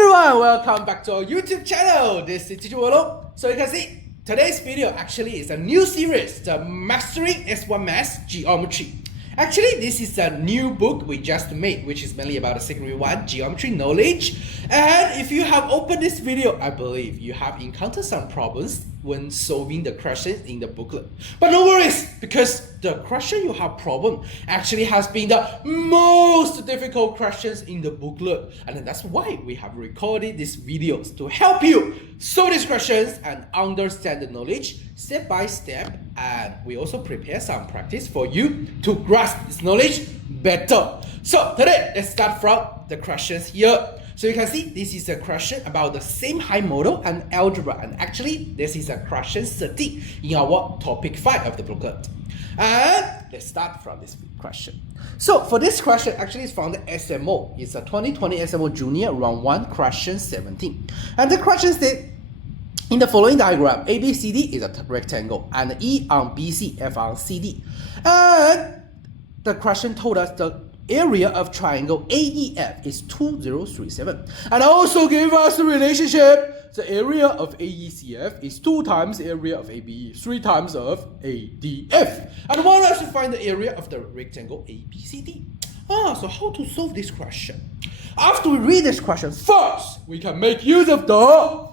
everyone, welcome back to our YouTube channel. This is Teacher Wolo. So you can see, today's video actually is a new series, the Mastering S1 Maths Geometry. Actually, this is a new book we just made, which is mainly about the secondary one, geometry knowledge. And if you have opened this video, I believe you have encountered some problems when solving the questions in the booklet. But no worries, because the question you have problem actually has been the most difficult questions in the booklet. And that's why we have recorded these videos to help you solve these questions and understand the knowledge step by step. And we also prepare some practice for you to grasp this knowledge better. So today, let's start from the questions here. So you can see this is a question about the same high model and algebra, and actually this is a question 13 in our topic 5 of the booklet. And let's start from this question. So for this question, actually it's from the SMO. It's a 2020 SMO Junior Round 1 question 17. And the question says, in the following diagram, ABCD is a rectangle and E on BC, F on CD. And the question told us the area of triangle AEF is 2037, and also gave us the relationship. The area of AECF is 2 times the area of ABE, 3 times of ADF, and want us to find the area of the rectangle ABCD. So how to solve this question? After we read this question, first we can make use of the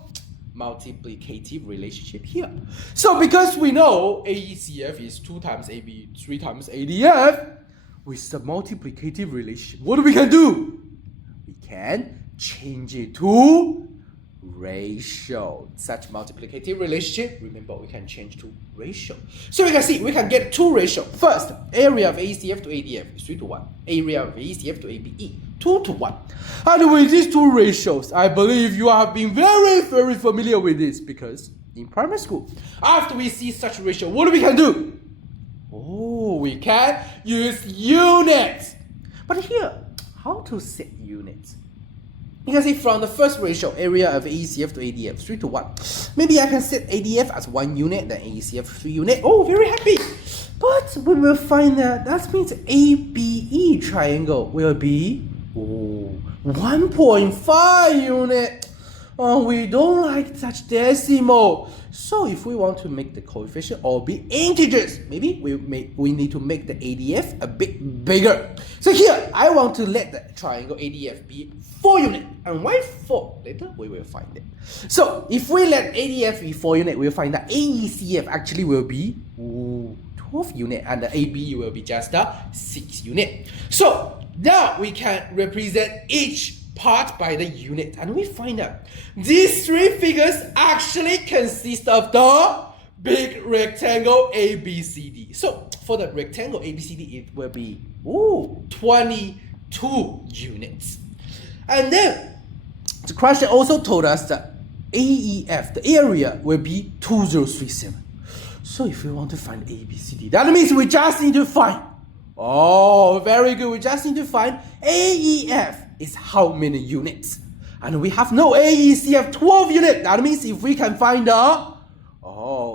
multiplicative relationship here. So because we know AECF is 2 times AB, 3 times ADF, with the multiplicative relationship, what we can do? We can change it to ratio. Such multiplicative relationship, remember, we can change to ratio. So we can see, we can get 2 ratio. First, area of ACF to ADF is 3 to 1. Area of ACF to ABE, 2 to 1. And with these 2 ratios, I believe you have been very familiar with this, because in primary school, after we see such ratio, what we can do? We can use units. But here, how to set units? You can see from the first ratio, area of AECF to ADF, 3 to 1. Maybe I can set ADF as 1 unit, then AECF 3 unit. Very happy. But we will find that means ABE triangle will be 1.5 unit. We don't like such decimal. So if we want to make the coefficient all be integers, maybe we need to make the ADF a bit bigger. So here, I want to let the triangle ADF be 4 unit. And why 4? Later, we will find it. So if we let ADF be 4 unit, we'll find that AECF actually will be 12 unit, and the ABE will be just 6 unit. So now we can represent each part by the unit, and we find out these 3 figures actually consist of the big rectangle ABCD. So for the rectangle ABCD, it will be 22 units. And then the question also told us that AEF, the area, will be 2037. So if we want to find ABCD, that means we just need to find, very good, we just need to find AEF is how many units. And we have no AECF 12 units. That means if we can find a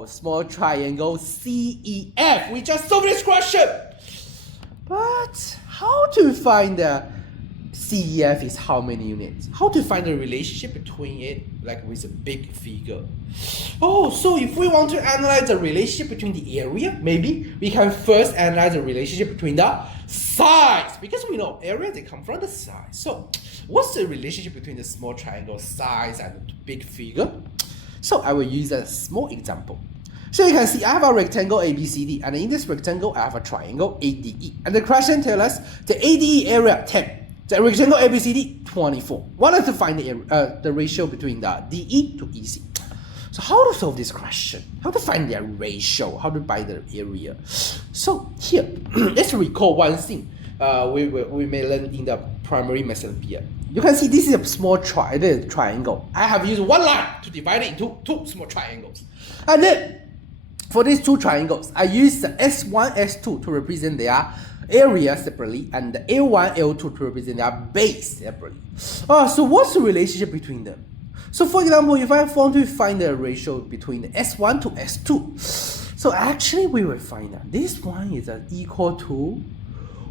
small triangle CEF, we just solved this question. But how to find the CEF is how many units? How to find the relationship between it, like with a big figure? So if we want to analyze the relationship between the area, maybe we can first analyze the relationship between the size, because we know area, they come from the size. So what's the relationship between the small triangle size and the big figure? So I will use a small example. So you can see I have a rectangle ABCD, and in this rectangle I have a triangle ADE. And the question tells us the ADE area 10. The rectangle ABCD 24. Want us to find the ratio between the DE to EC. So how to solve this question? How to find their ratio? How to find the area? So here, let's recall one thing we may learn in the primary method here. You can see this is a small triangle. I have used 1 line to divide it into 2 small triangles. And then for these 2 triangles, I use the S1, S2 to represent their area separately, and the L1, L2 to represent their base separately. So what's the relationship between them? So for example, if I want to find the ratio between the S1 to S2, so actually we will find that this one is equal to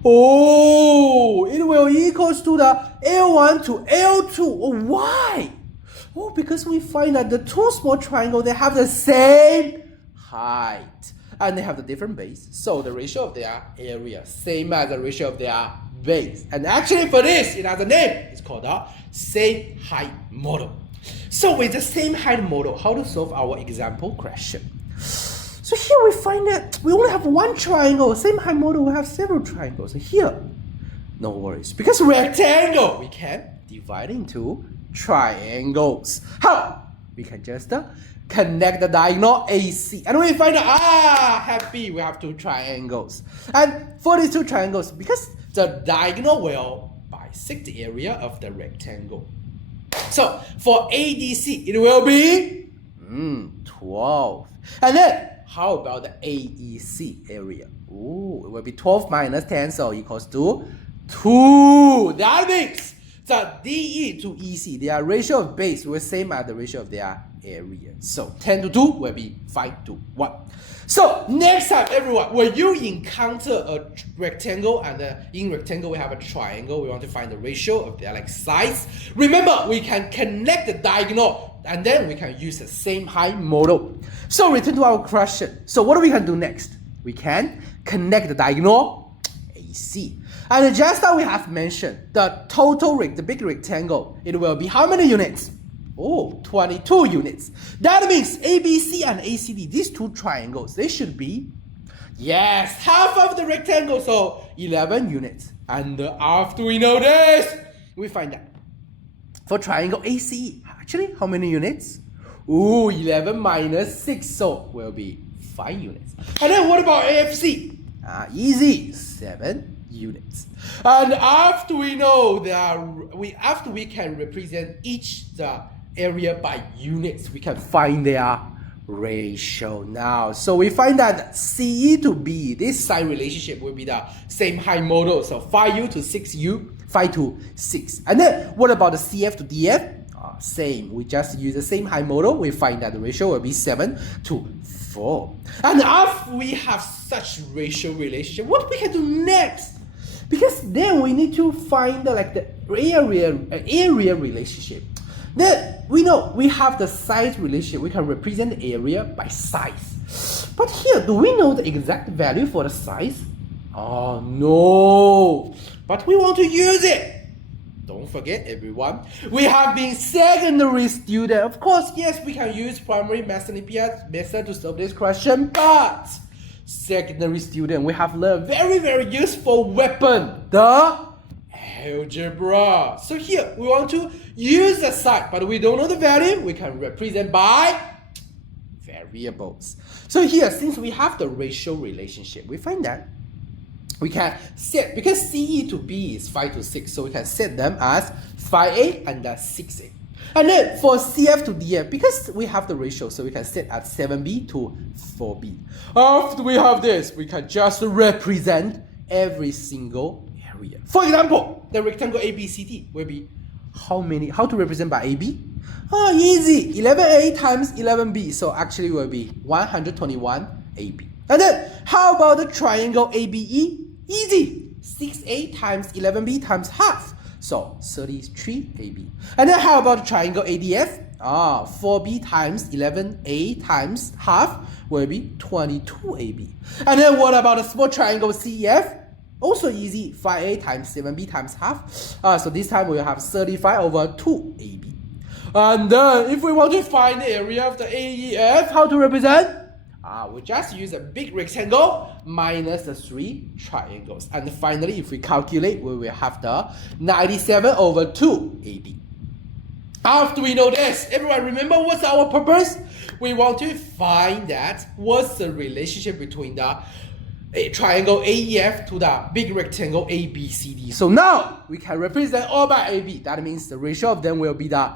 Oh, it will equals to the L1 to L2. Oh, why? Oh, because we find that the two small triangles, they have the same height. And they have the different base. So the ratio of their area, same as the ratio of their base. And actually for this, it has a name. It's called the same height model. So with the same height model, how to solve our example question? So here we find that we only have one triangle. Same height model, we have several triangles. So here, no worries. Because rectangle, we can divide into triangles. How? We can just connect the diagonal AC. And we find out, happy, we have two triangles. And for these two triangles, because the diagonal will bisect the area of the rectangle. So for ADC, it will be 12. And then, how about the AEC area? Ooh, it will be 12 minus 10, so equals to 2. That means the DE to EC, their ratio of base will same as the ratio of their area. So 10 to 2 will be 5 to 1. So next time, everyone, when you encounter a rectangle and in rectangle we have a triangle, we want to find the ratio of their size. Remember, we can connect the diagonal and then we can use the same height model. So return to our question. So what we can do next? We can connect the diagonal AC. And just as we have mentioned, the total the big rectangle, it will be how many units? Oh, 22 units. That means ABC and ACD, these two triangles, they should be, yes, half of the rectangle, so 11 units. And after we know this, we find that for triangle ACE, actually, how many units? Ooh, 11 minus 6, so will be 5 units. And then what about AFC? Easy, 7 units. And after we know that after we can represent each the area by units, we can find their ratio now. So we find that CE to B, this side relationship will be the same height model. So 5U to 6U, 5 to 6. And then what about the CF to DF? Same. We just use the same height model. We find that the ratio will be 7 to 4. And after we have such ratio relationship, what we can do next? Because then we need to find the area relationship. Then we know we have the size relationship. We can represent the area by size. But here, do we know the exact value for the size? Oh no. But we want to use it. Don't forget, everyone, we have been secondary student. Of course, yes, we can use primary method to solve this question, but secondary student, we have learned very, very useful weapon, the algebra. So here, we want to use the side, but we don't know the value. We can represent by variables. So here, since we have the ratio relationship, we find that we can set, because CE to B is 5 to 6, so we can set them as 5A and 6A. And then for CF to DF, because we have the ratio, so we can set at 7B to 4B. After we have this, we can just represent every single area. For example, the rectangle ABCD will be how to represent by AB? Easy, 11A times 11B, so actually it will be 121 AB. And then how about the triangle ABE? Easy, 6A times 11B times half, so 33 AB. And then how about the triangle ADF? 4B times 11A times half will be 22 AB. And then what about the small triangle CEF? Also easy, 5A times 7B times half. So this time we'll have 35 over 2 AB. And then if we want to find the area of the AEF, how to represent? We just use a big rectangle minus the 3 triangles. And finally, if we calculate, we will have the 97 over 2 AB. After we know this, everyone remember what's our purpose? We want to find that what's the relationship between the triangle AEF to the big rectangle ABCD. So now we can represent all by AB. That means the ratio of them will be the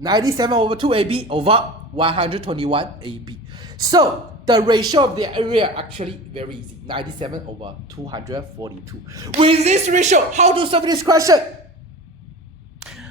97 over 2 AB over 121 AB. So the ratio of the area actually very easy, 97 over 242. With this ratio, how to solve this question?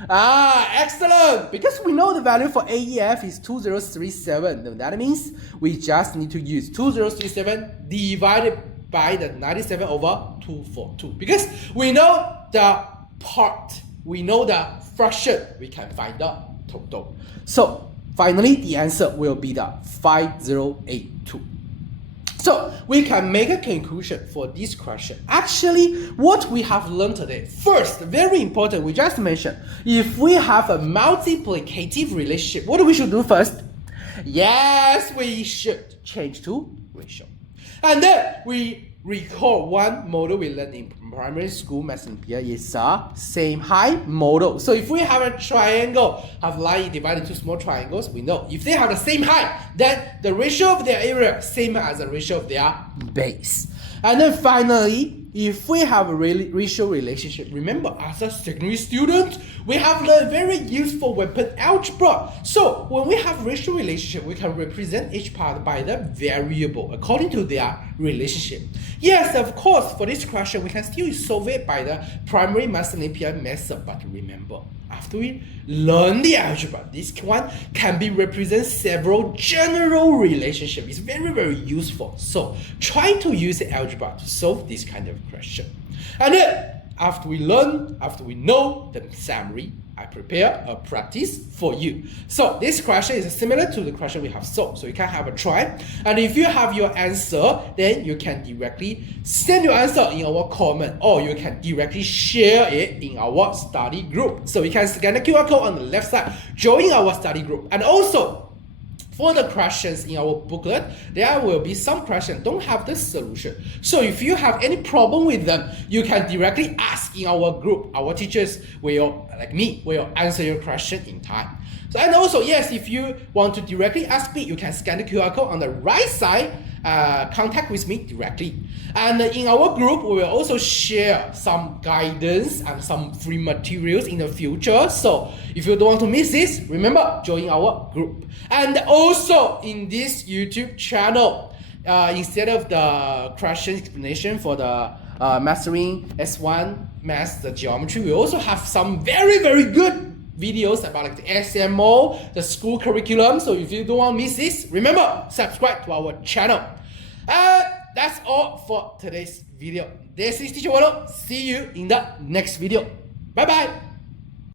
Excellent! Because we know the value for AEF is 2037. That means we just need to use 2037 divided by the 97/242 because we know the part, we know the fraction, we can find the total. So finally, the answer will be the 5082. So we can make a conclusion for this question. Actually, what we have learned today, first, very important, we just mentioned, if we have a multiplicative relationship, what do we should do first? Yes, we should change to ratio. And then we recall one model we learned in primary school math Olympiad is a same height model. So if we have a triangle, have line divided into small triangles, we know if they have the same height, then the ratio of their area same as the ratio of their base. And then finally, if we have a ratio relationship, remember as a secondary student, we have learned very useful weapon algebra. So when we have ratio relationship, we can represent each part by the variable according to their relationship. Yes, of course, for this question, we can still solve it by the primary math Olympiad method. But remember, after we learn the algebra, this one can be represent several general relationships. It's very, very useful. So try to use the algebra to solve this kind of question. And then after we learn, after we know the summary, I prepare a practice for you. So this question is similar to the question we have solved. So you can have a try. And if you have your answer, then you can directly send your answer in our comment, or you can directly share it in our study group. So you can scan the QR code on the left side, join our study group. And also, for the questions in our booklet, there will be some questions don't have the solution. So if you have any problem with them, you can directly ask in our group. Our teachers will, like me, will answer your question in time. So, and also, yes, if you want to directly ask me, you can scan the QR code on the right side, contact with me directly. And in our group, we will also share some guidance and some free materials in the future. So if you don't want to miss this, remember, join our group. And also in this YouTube channel, instead of the question explanation for the mastering S1 math, the geometry, we also have some very, very good videos about like the SMO, the school curriculum. So if you don't want to miss this, remember, subscribe to our channel. That's all for today's video. This is Teacher Wallo. See you in the next video. Bye bye.